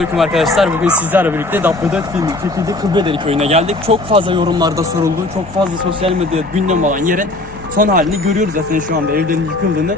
Selamünaleyküm arkadaşlar. Bugün sizlerle birlikte W4 filmi çekildi Kıbredeli köyüne geldik. Çok fazla yorumlarda soruldu. Çok fazla sosyal medyada gündem olan yerin son halini görüyoruz zaten şu anda evlerin yıkıldığını.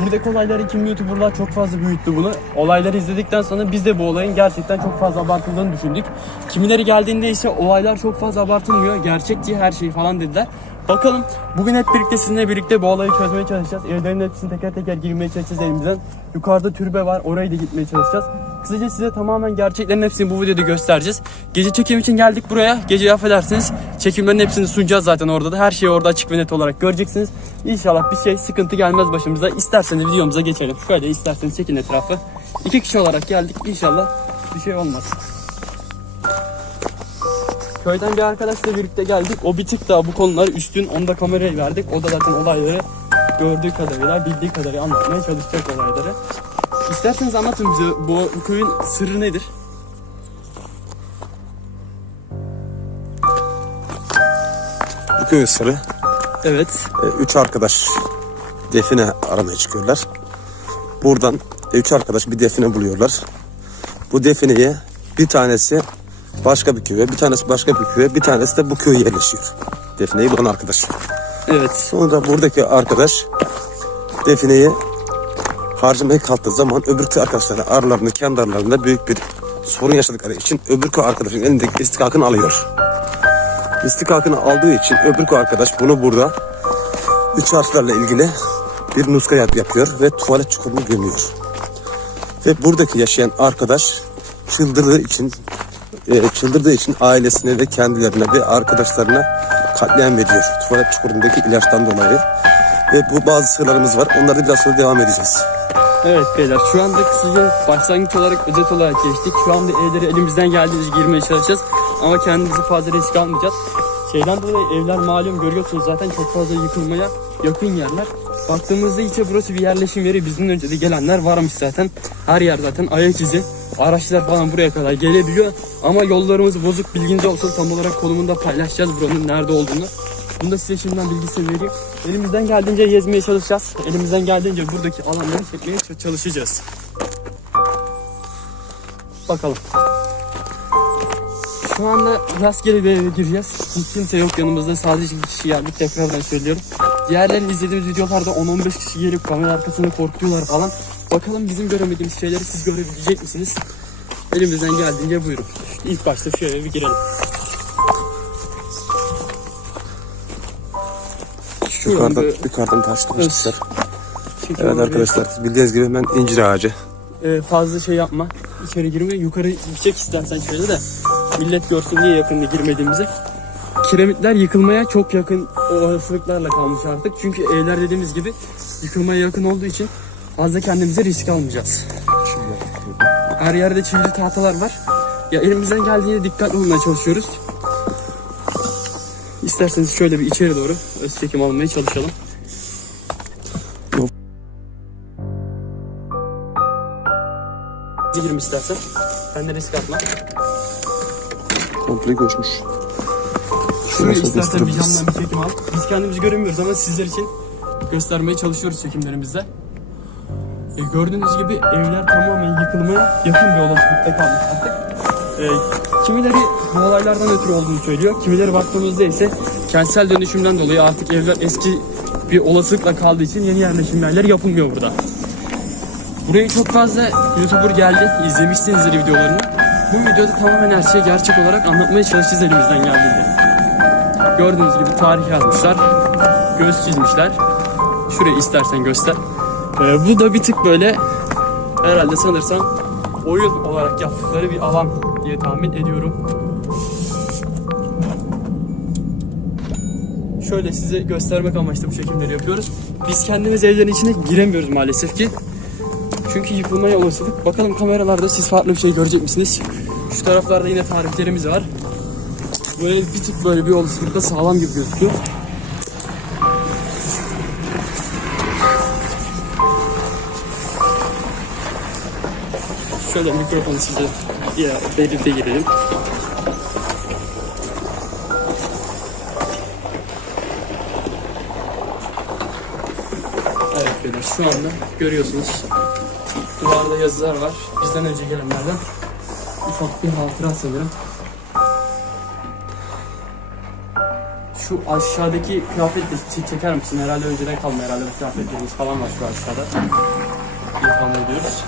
Buradaki olayları kim YouTuber'lar çok fazla büyüttü bunu. Olayları izledikten sonra biz de bu olayın gerçekten çok fazla abartıldığını düşündük. Kimileri geldiğinde ise olaylar çok fazla abartılmıyor. Gerçekçi her şey falan dediler. Bakalım bugün hep birlikte sizinle birlikte bu olayı çözmeye çalışacağız. Evlerin hepsini teker teker girmeye çalışacağız elimizden. Yukarıda türbe var orayı da gitmeye çalışacağız. Kısaca size tamamen gerçeklerin hepsini bu videoda göstereceğiz. Gece çekim için geldik buraya. Gece affedersiniz çekimlerin hepsini sunacağız zaten orada da. Her şeyi orada açık ve net olarak göreceksiniz. İnşallah bir şey sıkıntı gelmez başımıza. İsterseniz videomuza geçelim. Şöyle isterseniz çekin etrafı. İki kişi olarak geldik. İnşallah bir şey olmaz. Köyden bir arkadaşla birlikte geldik. O bir tık daha bu konuları üstün. Onu da kameraya verdik. O da zaten olayları gördüğü kadarıyla, bildiği kadarıyla anlatmaya çalışacak olayları. İsterseniz anlatın bize bu, bu köyün sırrı nedir? Bu köyün sırrı Evet. e, üç arkadaş define aramaya çıkıyorlar. Buradan e, üç arkadaş bir define buluyorlar. Bu defineye bir tanesi başka bir köye, bir tanesi başka bir köye, bir tanesi de bu köye yerleşiyor. Defineyi bulan arkadaş. Evet. Sonra buradaki arkadaş defineyi harcamaya kalktığı zaman öbür köy arkadaşları aralarında kendi aralarında büyük bir sorun yaşadıkları için öbür köy arkadaşın elindeki istikakını alıyor. İstikakını aldığı için öbür köy arkadaş bunu burada üç harflerle ilgili bir nuska yap- yapıyor ve tuvalet çukurunu gömüyor. Ve buradaki yaşayan arkadaş çıldırdığı için e, çıldırdığı için ailesine ve kendilerine ve arkadaşlarına katliam ediyor. Tuvalet çukurundaki ilaçtan dolayı. Ve bu bazı sırlarımız var. Onları biraz sonra devam edeceğiz. Evet beyler şu anda kısaca başlangıç olarak özet olarak geçtik. Şu anda evlere elimizden geldiğince girmeye çalışacağız. Ama kendimizi fazla risk almayacağız. Şeyden dolayı evler malum görüyorsunuz zaten çok fazla yıkılmaya yakın yerler. Baktığımızda ise burası bir yerleşim yeri. Bizden önce de gelenler varmış zaten. Her yer zaten ayak izi. Araçlar falan buraya kadar gelebiliyor. Ama yollarımız bozuk bilginiz olsun tam olarak konumunda paylaşacağız buranın nerede olduğunu. Bunu da size şimdiden bilgisini vereyim. Elimizden geldiğince gezmeye çalışacağız. Elimizden geldiğince buradaki alanları çekmeye çalışacağız. Bakalım. Şu anda rastgele bir eve gireceğiz. Hiç kimse yok yanımızda. Sadece bir kişi geldik. Tekrardan söylüyorum. Diğerlerini izlediğimiz videolarda 10-15 kişi gelip kamera arkasında korkuyorlar falan. Bakalım bizim göremediğimiz şeyleri siz görebilecek misiniz? Elimizden geldiğince buyurun. İlk başta eve bir girelim. Yukarıdan, bir- yukarıdan taşlamışlar. Çünkü Evet arkadaşlar bildiğiniz gibi hemen incir ağacı. e, fazla şey yapma. İçeri girme. Yukarı çek istersen şöyle de millet görsün diye yakında girmediğimizi. Kiremitler yıkılmaya çok yakın olasılıklarla kalmış artık. Çünkü evler dediğimiz gibi yıkılmaya yakın olduğu için fazla kendimize risk almayacağız. Her yerde çivili tahtalar var. Ya elimizden geldiğince dikkatli olmaya çalışıyoruz. İsterseniz şöyle bir içeri doğru öz çekim almaya çalışalım. Girelim istersen. Sen de risk atma. Komple göçmüş. Şurayı istersen bir camdan bir çekim al. Biz kendimizi göremiyoruz ama sizler için göstermeye çalışıyoruz çekimlerimizde. E, gördüğünüz gibi evler tamamen yıkılmaya yakın bir olasılıkta kalmış artık. E, kimileri bu olaylardan ötürü olduğunu söylüyor. Kimileri baktığımızda ise kentsel dönüşümden dolayı artık evler eski bir olasılıkla kaldığı için yeni yerleşim yerleri yapılmıyor burada. Buraya çok fazla YouTuber geldi. İzlemişsinizdir videolarını. Bu videoda tamamen her şeyi gerçek olarak anlatmaya çalışacağız elimizden geldiğince. Gördüğünüz gibi tarih yazmışlar. Göz çizmişler. Şurayı istersen göster. Ee, bu da bir tık böyle herhalde sanırsam oyun olarak yaptıkları bir alan diye tahmin ediyorum. Şöyle size göstermek amaçlı bu çekimleri yapıyoruz. Biz kendimiz evlerin içine giremiyoruz maalesef ki. Çünkü yıkılmaya olasılık. Bakalım kameralarda siz farklı bir şey görecek misiniz? Şu taraflarda yine tarihlerimiz var. Ev bir tık böyle bir olasılıkla sağlam gibi gözüküyor. Şöyle mikrofonu size ya birlikte girelim. Şu anda görüyorsunuz. Duvarda yazılar var. Bizden önce gelenlerden. ufak bir hatıra sanırım. Şu aşağıdaki kıyafetle çek- çeker misin? Herhalde önceden kalma herhalde bu kıyafetlerimiz falan var şu aşağıda. İlham ediyoruz.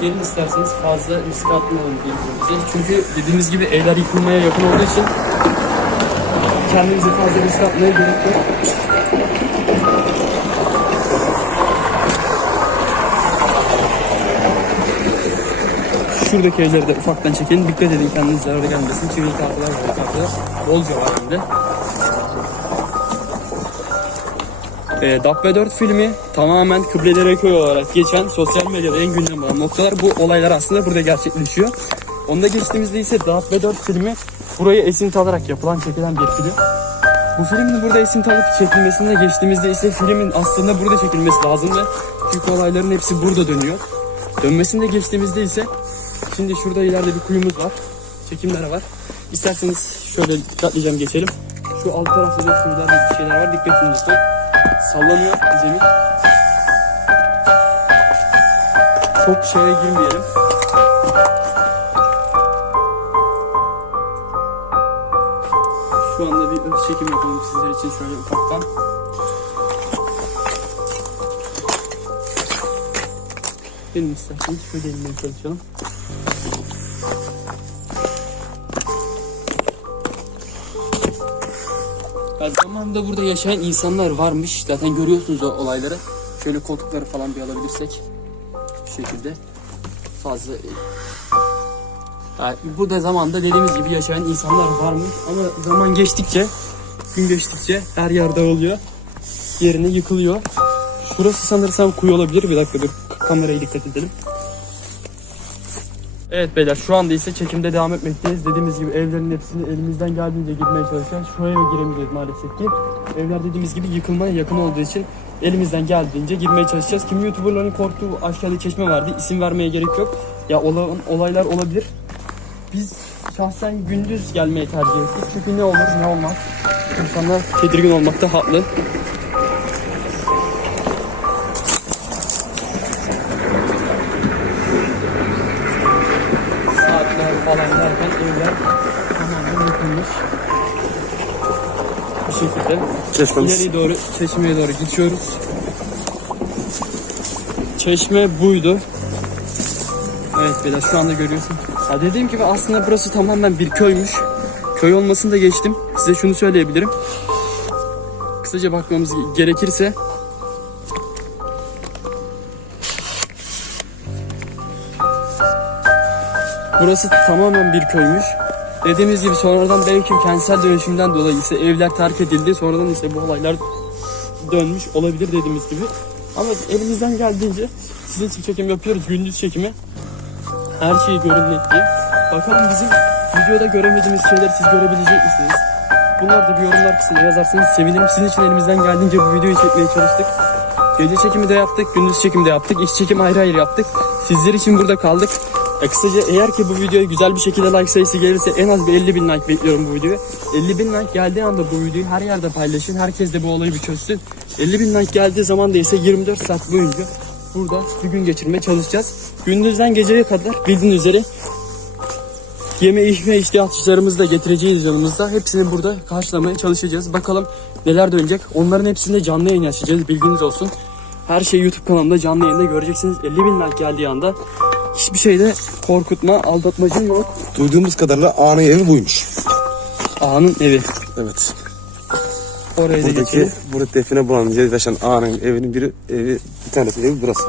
Gelin isterseniz fazla risk atmayalım birbirimize. Çünkü dediğimiz gibi evler yıkılmaya yakın olduğu için kendimize fazla risk atmaya gerek yok. Şuradaki evleri de ufaktan çekelim. Dikkat edin kendiniz zarar gelmesin. Çünkü kapılar var yukarıda. Bolca var hem de. E, Dabbe 4 filmi tamamen Kıblelere Köy olarak geçen sosyal medyada en gündem olan noktalar bu olaylar aslında burada gerçekleşiyor. Onda geçtiğimizde ise Dabbe 4 filmi burayı esinti alarak yapılan çekilen bir film. Bu filmin burada esinti alıp çekilmesinde geçtiğimizde ise filmin aslında burada çekilmesi lazımdı. Çünkü olayların hepsi burada dönüyor. Dönmesinde geçtiğimizde ise şimdi şurada ileride bir kuyumuz var. Çekimler var. İsterseniz şöyle dikkatlice geçelim. Şu alt tarafta da kuyular bir şeyler var. Dikkat edin lütfen. Sallanıyor zemin. Çok şeye girmeyelim. Şu anda bir öz çekim yapalım sizler için şöyle ufaktan. Benim isterseniz şöyle inmeye çalışalım. Zamanında burada yaşayan insanlar varmış. Zaten görüyorsunuz o olayları. Şöyle koltukları falan bir alabilirsek. Bu şekilde. Fazla... Yani bu da zamanda dediğimiz gibi yaşayan insanlar varmış. Ama zaman geçtikçe, gün geçtikçe her yer dağılıyor. Yerine yıkılıyor. Şurası sanırsam kuyu olabilir. Bir dakika dur. Kameraya dikkat edelim. Evet beyler şu anda ise çekimde devam etmekteyiz. Dediğimiz gibi evlerin hepsini elimizden geldiğince girmeye çalışacağız. Şuraya giremeyeceğiz maalesef ki. Evler dediğimiz gibi yıkılmaya yakın olduğu için elimizden geldiğince girmeye çalışacağız. Kimi YouTuber'ların korktuğu aşağıda çeşme vardı. İsim vermeye gerek yok. Ya olan olaylar olabilir. Biz şahsen gündüz gelmeyi tercih ettik. Çünkü ne olur ne olmaz. İnsanlar tedirgin olmakta haklı. Şekilde Çeşmemiz. ileriye doğru çeşmeye doğru geçiyoruz. Çeşme buydu. Evet beyler şu anda görüyorsun. Ya dediğim gibi aslında burası tamamen bir köymüş. Köy olmasını da geçtim. Size şunu söyleyebilirim. Kısaca bakmamız gerekirse Burası tamamen bir köymüş. Dediğimiz gibi sonradan belki kentsel dönüşümden dolayı ise evler terk edildi. Sonradan ise bu olaylar dönmüş olabilir dediğimiz gibi. Ama elimizden geldiğince size için çekim yapıyoruz. Gündüz çekimi. Her şeyi görün net diye. Bakalım bizim videoda göremediğimiz şeyleri siz görebilecek misiniz? Bunları da bir yorumlar kısmına yazarsanız sevinirim. Sizin için elimizden geldiğince bu videoyu çekmeye çalıştık. Gece çekimi de yaptık, gündüz çekimi de yaptık. İç çekim ayrı ayrı yaptık. Sizler için burada kaldık. E kısaca eğer ki bu videoya güzel bir şekilde like sayısı gelirse en az bir 50 bin like bekliyorum bu videoya. 50 bin like geldiği anda bu videoyu her yerde paylaşın. Herkes de bu olayı bir çözsün. 50 bin like geldiği zaman da ise 24 saat boyunca burada bir gün geçirmeye çalışacağız. Gündüzden geceye kadar bildiğiniz üzere yeme içme ihtiyaçlarımızı da getireceğiz yanımızda. Hepsini burada karşılamaya çalışacağız. Bakalım neler dönecek. Onların hepsinde canlı yayın açacağız. Bilginiz olsun. Her şeyi YouTube kanalımda canlı yayında göreceksiniz. 50 bin like geldiği anda hiçbir şeyde korkutma, aldatmacı yok. Duyduğumuz kadarıyla ağanın evi buymuş. Ağanın evi. Evet. Oraya da Buradaki geçelim. burada define bulan yaşayan ağanın evinin biri evi bir tanesi evi burası.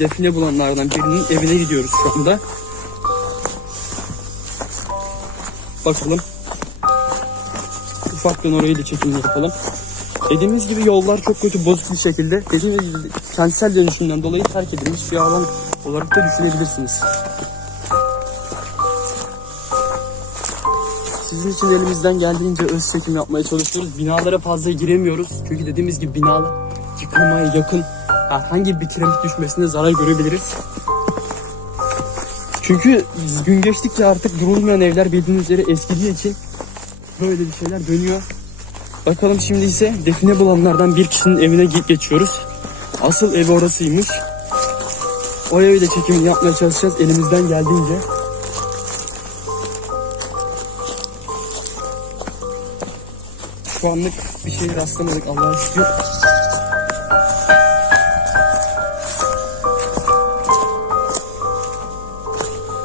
Define bulanlardan birinin evine gidiyoruz şu anda. Bakalım. Ufaktan orayı da çekimler yapalım. Dediğimiz gibi yollar çok kötü bozuk bir şekilde. Gibi kentsel dönüşümden dolayı terk edilmiş bir alan olarak da düşünebilirsiniz. Sizin için elimizden geldiğince öz çekim yapmaya çalışıyoruz. Binalara fazla giremiyoruz. Çünkü dediğimiz gibi binalar yıkılmaya yakın. Herhangi bir kiremit düşmesine zarar görebiliriz. Çünkü gün geçtikçe artık durulmayan evler bildiğiniz üzere eskidiği için böyle bir şeyler dönüyor. Bakalım şimdi ise define bulanlardan bir kişinin evine ge- geçiyoruz. Asıl evi orasıymış. O evde çekimini yapmaya çalışacağız elimizden geldiğince. Şu anlık bir şey rastlamadık Allah'a şükür.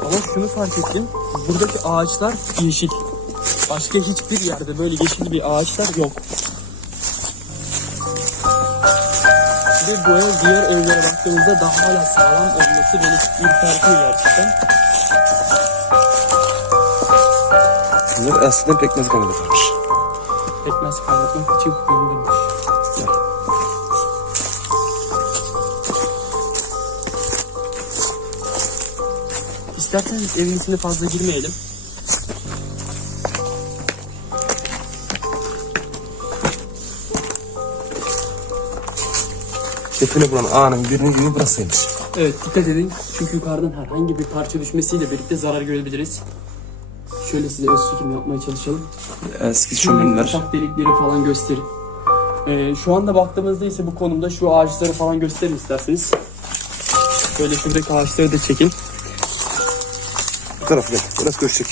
Ama şunu fark ettim. Buradaki ağaçlar yeşil. Başka hiçbir yerde böyle yeşil bir ağaçlar yok. Ve bu ev diğer evlere baktığımızda daha hala sağlam olması beni ürpertiyor gerçekten. Bunlar eskiden pekmez kaynatırmış. Pekmez kaynatmak için kullanılmış. İsterseniz evin içine fazla girmeyelim. Define bulan ağanın birinin yeri burasıymış. Evet dikkat edin çünkü yukarıdan herhangi bir parça düşmesiyle birlikte zarar görebiliriz. Şöyle size öz çekim yapmaya çalışalım. Eski Şu çömünler. ufak delikleri falan gösterin. Ee, şu anda baktığımızda ise bu konumda şu ağaçları falan gösterin isterseniz. Şöyle şuradaki ağaçları da çekin. Bu tarafı gel. Burası göçecek.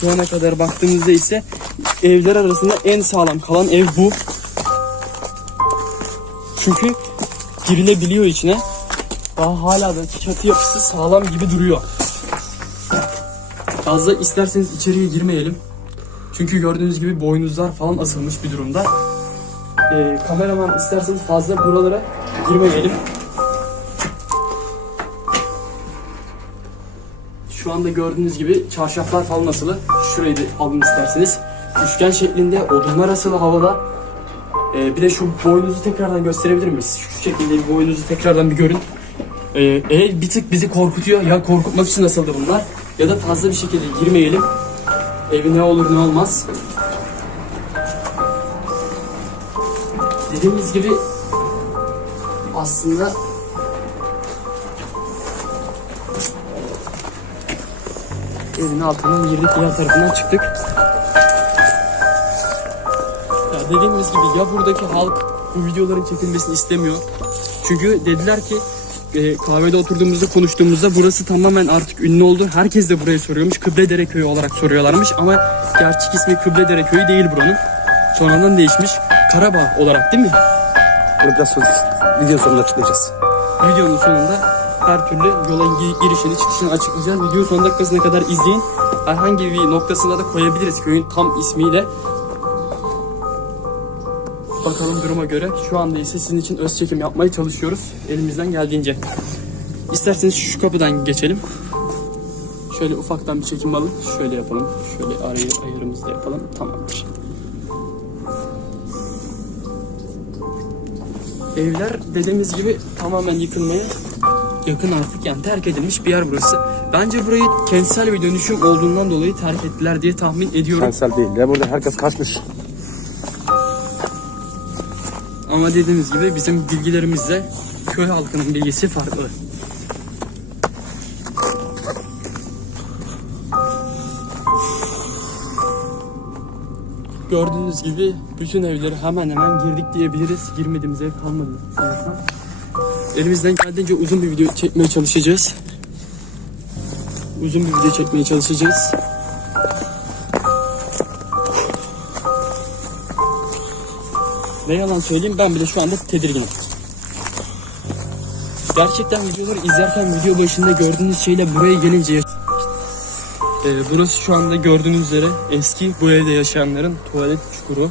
Şu ana kadar baktığımızda ise evler arasında en sağlam kalan ev bu. Çünkü girilebiliyor içine. Daha hala da çatı yapısı sağlam gibi duruyor. Fazla isterseniz içeriye girmeyelim. Çünkü gördüğünüz gibi boynuzlar falan asılmış bir durumda. Ee, kameraman isterseniz fazla buralara girmeyelim. Şu anda gördüğünüz gibi çarşaflar falan asılı. Şurayı da alın isterseniz. Üçgen şeklinde odunlar asılı havada. Ee, bir de şu boynuzu tekrardan gösterebilir miyiz? Şu şekilde bir boynuzu tekrardan bir görün. Ee, eğer bir tık bizi korkutuyor ya korkutmak için asıldı bunlar ya da fazla bir şekilde girmeyelim. Evi ne olur ne olmaz. Dediğimiz gibi aslında evin altından girdik diğer tarafından çıktık. Dediğimiz gibi ya buradaki halk bu videoların çekilmesini istemiyor. Çünkü dediler ki e, kahvede oturduğumuzda konuştuğumuzda burası tamamen artık ünlü oldu. Herkes de burayı soruyormuş. Kıbledere Köyü olarak soruyorlarmış ama gerçek ismi Kıbledere Köyü değil buranın. Sonradan değişmiş. Karabağ olarak değil mi? Biraz sonra video sonunda açıklayacağız. Videonun sonunda her türlü yola gi- girişini çıkışını açıklayacağız. Videoyu son dakikasına kadar izleyin. Herhangi bir noktasına da koyabiliriz köyün tam ismiyle. Duruma göre. Şu anda ise sizin için öz çekim yapmaya çalışıyoruz. Elimizden geldiğince. İsterseniz şu kapıdan geçelim. Şöyle ufaktan bir çekim alın. Şöyle yapalım. Şöyle arayı ayarımızı yapalım. Tamamdır. Evler dediğimiz gibi tamamen yıkılmaya yakın artık yani terk edilmiş bir yer burası. Bence burayı kentsel bir dönüşüm olduğundan dolayı terk ettiler diye tahmin ediyorum. Kentsel değil ya. Burada herkes kaçmış. Ama dediğimiz gibi bizim bilgilerimizle köy halkının bilgisi farklı. Gördüğünüz gibi bütün evleri hemen hemen girdik diyebiliriz. Girmediğimiz ev kalmadı. Elimizden geldiğince uzun bir video çekmeye çalışacağız. Uzun bir video çekmeye çalışacağız. Ne yalan söyleyeyim ben bile şu anda tedirginim. Gerçekten videoları izlerken video başında gördüğünüz şeyle buraya gelince Ee, burası şu anda gördüğünüz üzere eski bu evde yaşayanların tuvalet çukuru.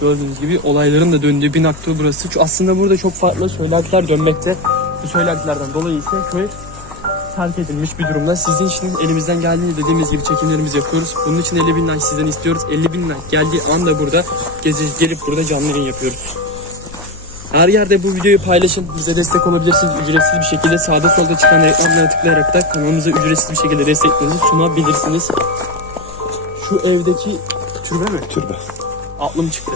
Gördüğünüz gibi olayların da döndüğü bir nokta burası. Aslında burada çok farklı söylentiler dönmekte. Bu söylentilerden dolayı ise köy terk edilmiş bir durumda. Sizin için elimizden geldiğince dediğimiz gibi çekimlerimizi yapıyoruz. Bunun için 50 bin like sizden istiyoruz. 50 bin like geldiği anda burada gezi gelip burada canlı yayın yapıyoruz. Her yerde bu videoyu paylaşın. Bize destek olabilirsiniz. Ücretsiz bir şekilde sağda solda çıkan reklamlara tıklayarak da kanalımıza ücretsiz bir şekilde desteklerinizi sunabilirsiniz. Şu evdeki türbe mi? Türbe. Aklım çıktı.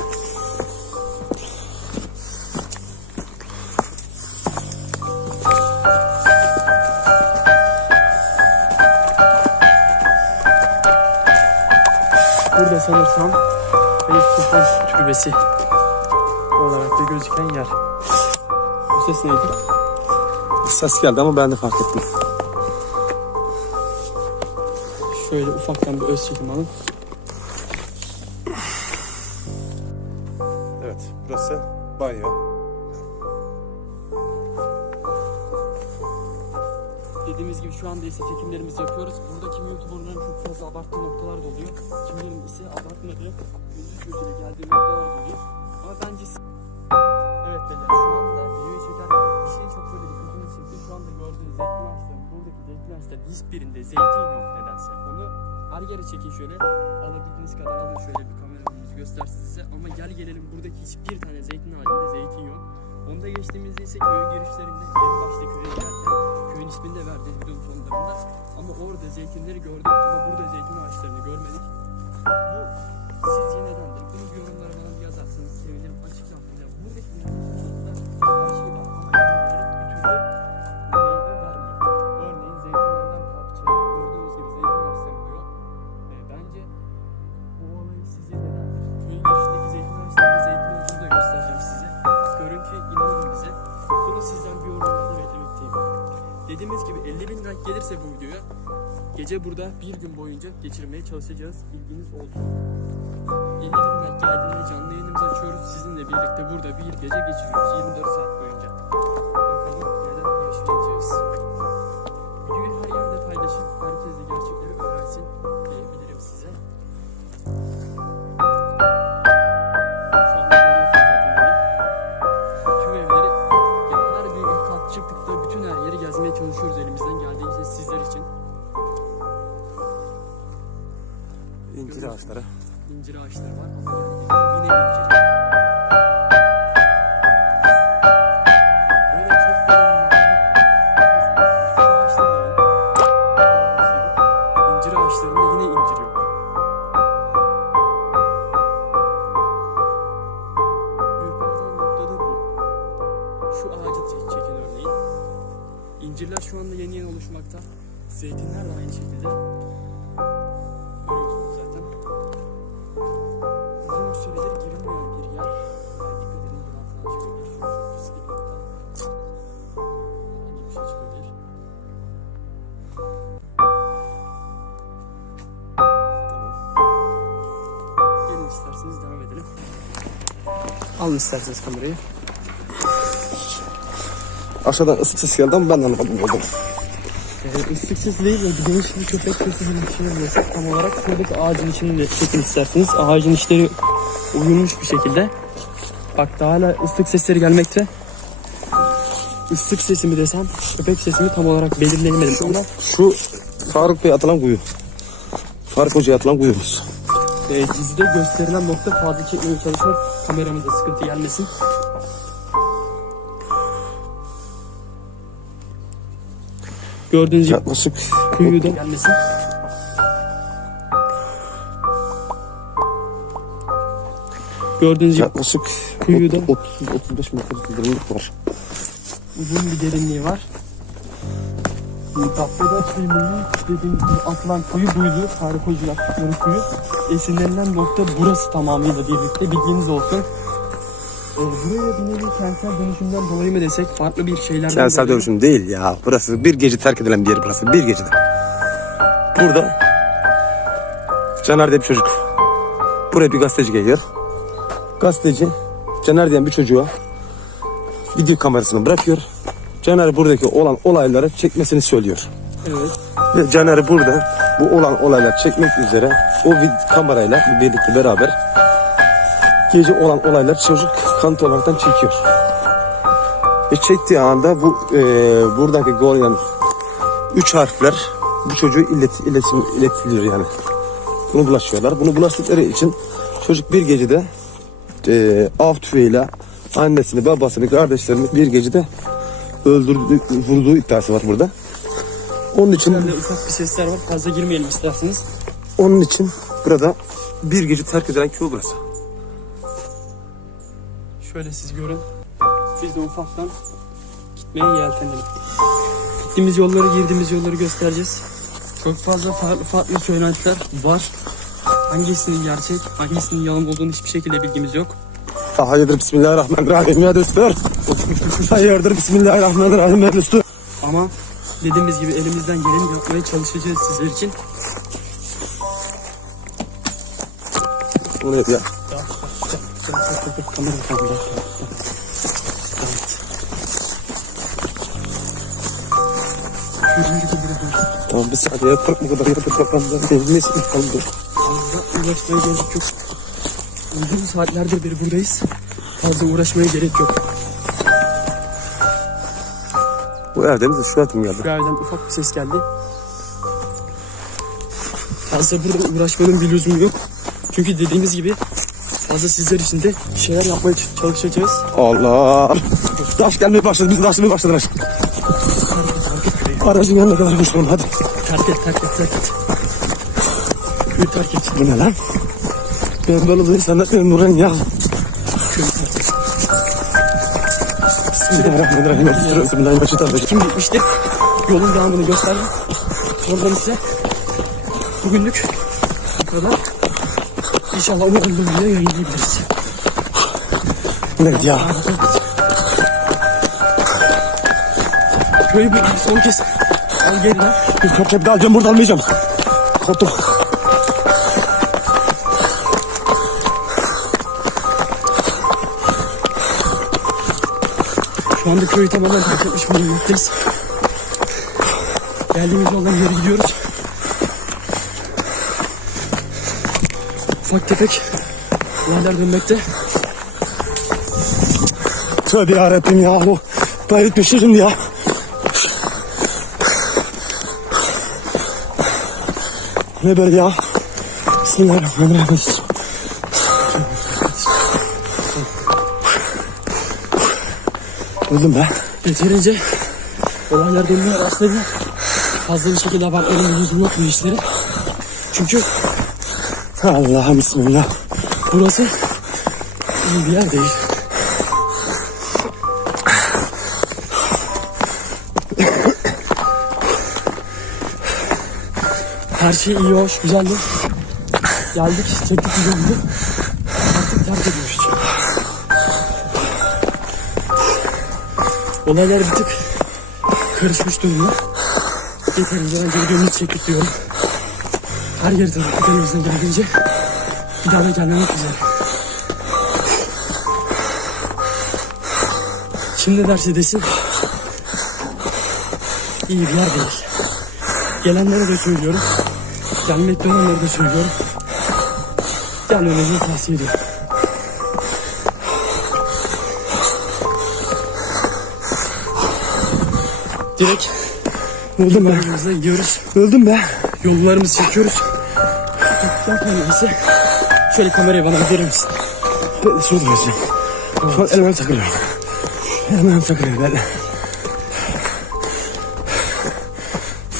Burada sanırsam Beyt Sultan Türbesi olarak da gözüken yer. Bu ses neydi? Ses geldi ama ben de fark ettim. Şöyle ufaktan bir öz çekim alın. Evet, burası banyo. Dediğimiz gibi şu anda ise çekimlerimizi yapıyoruz. Burada kimi YouTuber'ların çok fazla oluyor. Kimilerinin ise abartmadığı, gündüz gözüyle geldiği noktalar da oluyor. Ama bence Evet beyler şu anda videoyu çekerken bir şey çok böyle dikkatimi çekti. Şu anda gördüğünüz zeytin ağaçları, buradaki zeytin ağaçları hiçbirinde zeytin yok nedense. Onu her yere çekin şöyle. Alabildiğiniz kadar alın şöyle bir kameramız göstersin size. Ama gel gelelim buradaki hiçbir tane zeytin ağacında zeytin yok. Onda geçtiğimizde ise köyün girişlerinde en başta köye girerken köyün ismini de verdi videonun sonlarında. Ama orada zeytinleri gördük ama burada zeytin ağaçlarını görmedik. Bu sizce nedendir? Bunu bir bir gün boyunca geçirmeye çalışacağız. Bilginiz olsun. 50 bin like geldiğinde canlı yayınımızı açıyoruz. Sizinle birlikte burada bir gece geçiriyoruz 24 saat İncir ağaçları. İncir ağaçları var yine incir. Alın isterseniz kamerayı. Aşağıdan ısık ses geldi ama ben de anlamadım oldu. Ee, ıslık sesi değil de bir köpek sesi gibi bir şey oluyor. Tam olarak şuradaki ağacın içini de çekin isterseniz. Ağacın içleri uyumuş bir şekilde. Bak daha hala ıslık sesleri gelmekte. Islık sesi mi desem, köpek sesi mi tam olarak belirleyemedim ama Şu Faruk Bey atılan kuyu. Faruk Hoca'ya atılan kuyumuz. E, dizide gösterilen nokta fazla çekmeye çalışıyor. Kameramıza sıkıntı gelmesin. Gördüğünüz gibi Yaklaşık kuyu da gelmesin. Gördüğünüz gibi yaklaşık Kuyuda. 30 35 metre derinlik var. uzun bir derinliği var. Dabbe'de filminde dediğimiz gibi atılan kuyu buydu. Tarık Hoca yaptıkları kuyu. Esinlenilen nokta burası tamamıyla birlikte bilginiz olsun. Ee, buraya bir nevi kentsel dönüşümden dolayı mı desek farklı bir şeylerden Kentsel dönüşüm değil ya. Burası bir gece terk edilen bir yer burası. Bir gecede. Burada Caner diye bir çocuk. Buraya bir gazeteci geliyor. Gazeteci Caner diyen bir çocuğa video kamerasını bırakıyor. Caner buradaki olan olayları çekmesini söylüyor. Evet. Ve Caner burada bu olan olaylar çekmek üzere o kamerayla birlikte beraber gece olan olaylar çocuk kanıt olaraktan çekiyor. Ve çektiği anda bu e, buradaki görünen üç harfler bu çocuğu ilet, iletim, iletiliyor yani. Bunu bulaşıyorlar. Bunu bulaştıkları için çocuk bir gecede e, av tüfeğiyle annesini, babasını, kardeşlerini bir gecede öldürdü, vurduğu iddiası var burada. Onun için Böyle ufak bir sesler var. Fazla girmeyelim isterseniz. onun için burada bir gece terk edilen köy burası. Şöyle siz görün. Biz de ufaktan gitmeye yeltenelim. Gittiğimiz yolları, girdiğimiz yolları göstereceğiz. Çok fazla farklı farklı söylentiler var. Hangisinin gerçek, hangisinin yalan olduğunu hiçbir şekilde bilgimiz yok. Hayırdır Bismillahirrahmanirrahim ya dostlar. Hayırdır Bismillahirrahmanirrahim ya dostlar. Ama dediğimiz gibi elimizden geleni yapmaya çalışacağız sizler için. Yap ya. Tamam bir saniye yaparım bu kadar yatıp kafamda. Evine sıkıntı kaldı. Fazla uğraşmaya gerek yok. Uzun saatlerdir beri buradayız. Fazla uğraşmaya gerek yok. Bu de şu atım geldi. Bir yerden ufak bir ses geldi. Fazla burada uğraşmanın bir lüzumu yok. Çünkü dediğimiz gibi fazla sizler için de bir şeyler yapmaya çalışacağız. Allah. Taş gelmeye başladı. Biz taşlamaya başladılar. Aracın yanına kadar koşalım hadi. Terk et, terk et, terk et. Yürü terk et. Bu ne lan? Ben böyle bir insanlar benim nuran ya. Köyü terk et. Bismillahirrahmanirrahim. Bismillahirrahmanirrahim. Kim gitmiştir? Yolun devamını gösterdim. Oradan size bugünlük bu kadar. İnşallah umarım bu videoyu yayınlayabiliriz. Evet ya. Köyü bir son kez al geri lan. Bir parça bir daha alacağım burada almayacağım. Korktum. Şu anda köyü tamamen terk etmiş bulunmaktayız. Geldiğimiz yoldan geri gidiyoruz. Ufak tefek olaylar dönmekte. Tövbe yarabbim ya. Bu gayret peşirdim ya. Ne böyle ya? Bismillahirrahmanirrahim. Öldüm be. Yeterince olaylar dönmeye başladı. Fazla bir şekilde abartmanın lüzumu yok bu işleri. Çünkü Allah'ım bismillah. burası iyi bir yer değil. Her şey iyi, hoş, güzeldi. Geldik, çektik videomuzu. Olaylar bir tık karışmış durumda. Yeterince bence videomuzu çektik diyorum. Her yeri tanıttık elimizden geldiğince. Bir daha da gelmemek üzere. Şimdi ne derse desin. İyi bir yer değil. Gelenlere de söylüyorum. Gelmekte olanlara da söylüyorum. Gelmemenizi tavsiye ediyorum. Direkt Öldüm be. yolumuza gidiyoruz. Öldüm be. Yollarımızı çekiyoruz. Gel kendisi. Şöyle kamerayı bana verir misin? Ben şurada olacağım. Şu an elime takılıyor. Elime takılıyor ben.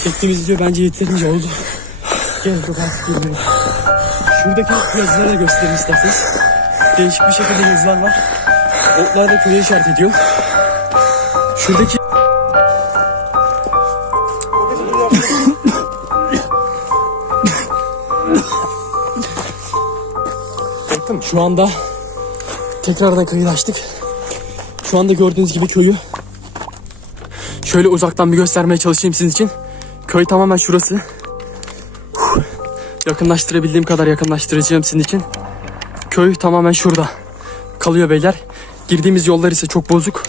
Çektiğimiz video bence yeterince oldu. Gel çok artık gidelim. Şuradaki yazıları da göstereyim isterseniz. Değişik bir şekilde yazılar var. Otlar da köye işaret ediyor. Şuradaki Şu anda tekrardan kayıt açtık. Şu anda gördüğünüz gibi köyü şöyle uzaktan bir göstermeye çalışayım sizin için. Köy tamamen şurası. Yakınlaştırabildiğim kadar yakınlaştıracağım sizin için. Köy tamamen şurada. Kalıyor beyler. Girdiğimiz yollar ise çok bozuk.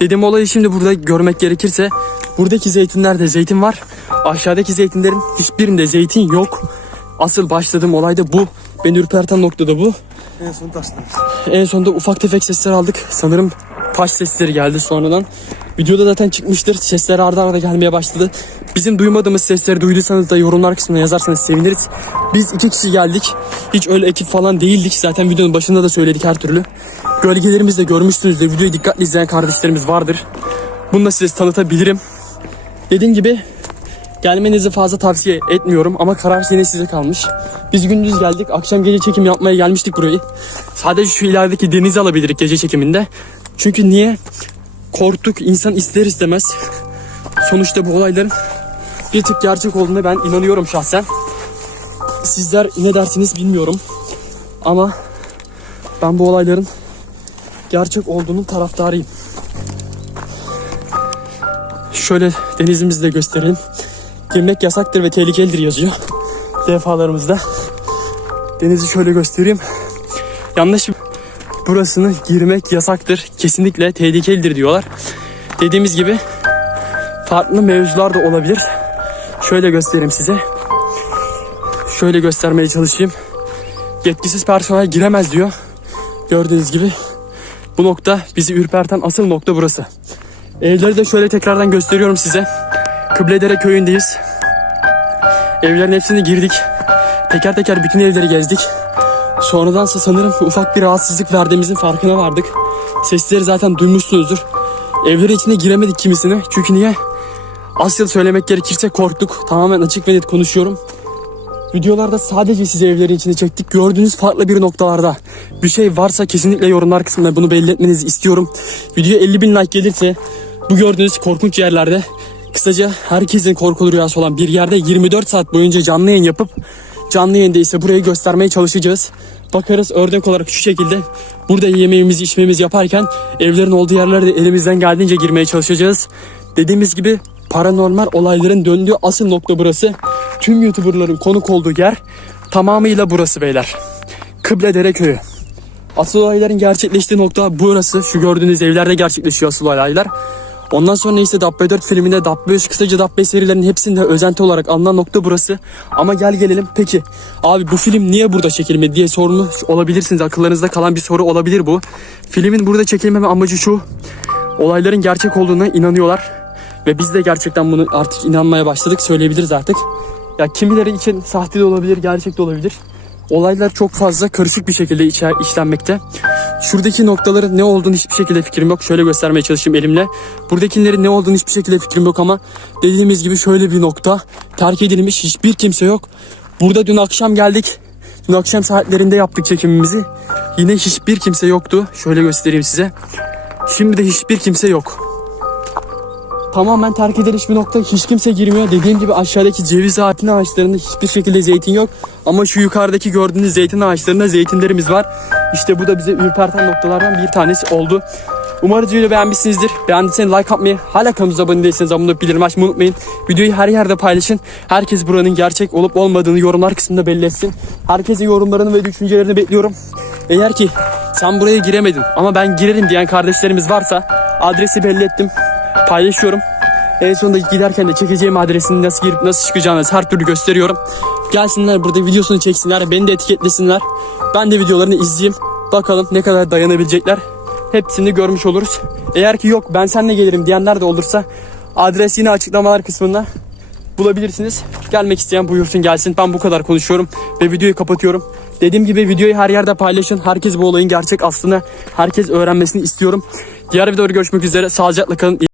Dediğim olayı şimdi burada görmek gerekirse buradaki zeytinlerde zeytin var. Aşağıdaki zeytinlerin hiçbirinde zeytin yok. Asıl başladığım olay da bu. Beni ürperten nokta da bu. En son taşlamış. En sonunda ufak tefek sesler aldık. Sanırım taş sesleri geldi sonradan. Videoda zaten çıkmıştır. Sesler arda arda gelmeye başladı. Bizim duymadığımız sesleri duyduysanız da yorumlar kısmına yazarsanız seviniriz. Biz iki kişi geldik. Hiç öyle ekip falan değildik. Zaten videonun başında da söyledik her türlü. Gölgelerimizi de görmüşsünüzdür. Videoyu dikkatli izleyen kardeşlerimiz vardır. Bunu da size tanıtabilirim. Dediğim gibi Gelmenizi fazla tavsiye etmiyorum ama karar yine size kalmış. Biz gündüz geldik, akşam gece çekim yapmaya gelmiştik burayı. Sadece şu ilerideki denizi alabilirik gece çekiminde. Çünkü niye? Korktuk, insan ister istemez. Sonuçta bu olayların bir tık gerçek olduğuna ben inanıyorum şahsen. Sizler ne dersiniz bilmiyorum. Ama ben bu olayların gerçek olduğunun taraftarıyım. Şöyle denizimizi de gösterelim. Girmek yasaktır ve tehlikelidir yazıyor. Defalarımızda. Denizi şöyle göstereyim. Yanlış burasını girmek yasaktır. Kesinlikle tehlikelidir diyorlar. Dediğimiz gibi farklı mevzular da olabilir. Şöyle göstereyim size. Şöyle göstermeye çalışayım. Yetkisiz personel giremez diyor. Gördüğünüz gibi bu nokta bizi ürperten asıl nokta burası. Evleri de şöyle tekrardan gösteriyorum size. Kıbledere köyündeyiz. Evlerin hepsine girdik. Teker teker bütün evleri gezdik. Sonradansa sanırım ufak bir rahatsızlık verdiğimizin farkına vardık. Sesleri zaten duymuşsunuzdur. Evlerin içine giremedik kimisine. Çünkü niye? Asıl söylemek gerekirse korktuk. Tamamen açık ve net konuşuyorum. Videolarda sadece sizi evlerin içinde çektik. Gördüğünüz farklı bir noktalarda bir şey varsa kesinlikle yorumlar kısmında bunu belli etmenizi istiyorum. Video 50 bin like gelirse bu gördüğünüz korkunç yerlerde kısaca herkesin korkulu rüyası olan bir yerde 24 saat boyunca canlı yayın yapıp canlı yayında ise burayı göstermeye çalışacağız. Bakarız örnek olarak şu şekilde burada yemeğimizi içmemizi yaparken evlerin olduğu yerlerde elimizden geldiğince girmeye çalışacağız. Dediğimiz gibi paranormal olayların döndüğü asıl nokta burası. Tüm YouTuber'ların konuk olduğu yer tamamıyla burası beyler. Kıbledere köyü. Asıl olayların gerçekleştiği nokta burası. Şu gördüğünüz evlerde gerçekleşiyor asıl olaylar. Ondan sonra ise Dabbe 4 filminde Dabbe 3 kısaca Dabbe serilerinin hepsinde özenti olarak alınan nokta burası. Ama gel gelelim peki abi bu film niye burada çekilmedi diye sormuş olabilirsiniz. Akıllarınızda kalan bir soru olabilir bu. Filmin burada çekilmeme amacı şu. Olayların gerçek olduğuna inanıyorlar. Ve biz de gerçekten bunu artık inanmaya başladık söyleyebiliriz artık. Ya kimileri için sahte de olabilir, gerçek de olabilir. Olaylar çok fazla karışık bir şekilde içer, işlenmekte. Şuradaki noktaların ne olduğunu hiçbir şekilde fikrim yok. Şöyle göstermeye çalışayım elimle. Buradakilerin ne olduğunu hiçbir şekilde fikrim yok ama dediğimiz gibi şöyle bir nokta. Terk edilmiş hiçbir kimse yok. Burada dün akşam geldik. Dün akşam saatlerinde yaptık çekimimizi. Yine hiçbir kimse yoktu. Şöyle göstereyim size. Şimdi de hiçbir kimse yok tamamen terk edilmiş bir nokta. Hiç kimse girmiyor. Dediğim gibi aşağıdaki ceviz ağacının ağaçlarında hiçbir şekilde zeytin yok. Ama şu yukarıdaki gördüğünüz zeytin ağaçlarında zeytinlerimiz var. İşte bu da bize ürperten noktalardan bir tanesi oldu. Umarız videoyu beğenmişsinizdir. Beğendiyseniz like atmayı, hala kanalımıza abone değilseniz abone olup bildirim açmayı unutmayın. Videoyu her yerde paylaşın. Herkes buranın gerçek olup olmadığını yorumlar kısmında belli etsin. Herkesin yorumlarını ve düşüncelerini bekliyorum. Eğer ki sen buraya giremedin ama ben girerim diyen kardeşlerimiz varsa adresi belli ettim paylaşıyorum. En sonunda giderken de çekeceğim adresini nasıl girip nasıl çıkacağını her türlü gösteriyorum. Gelsinler burada videosunu çeksinler, beni de etiketlesinler. Ben de videolarını izleyeyim. Bakalım ne kadar dayanabilecekler. Hepsini görmüş oluruz. Eğer ki yok ben seninle gelirim diyenler de olursa adres yine açıklamalar kısmında bulabilirsiniz. Gelmek isteyen buyursun gelsin. Ben bu kadar konuşuyorum ve videoyu kapatıyorum. Dediğim gibi videoyu her yerde paylaşın. Herkes bu olayın gerçek aslını herkes öğrenmesini istiyorum. Diğer videoda görüşmek üzere. Sağlıcakla kalın.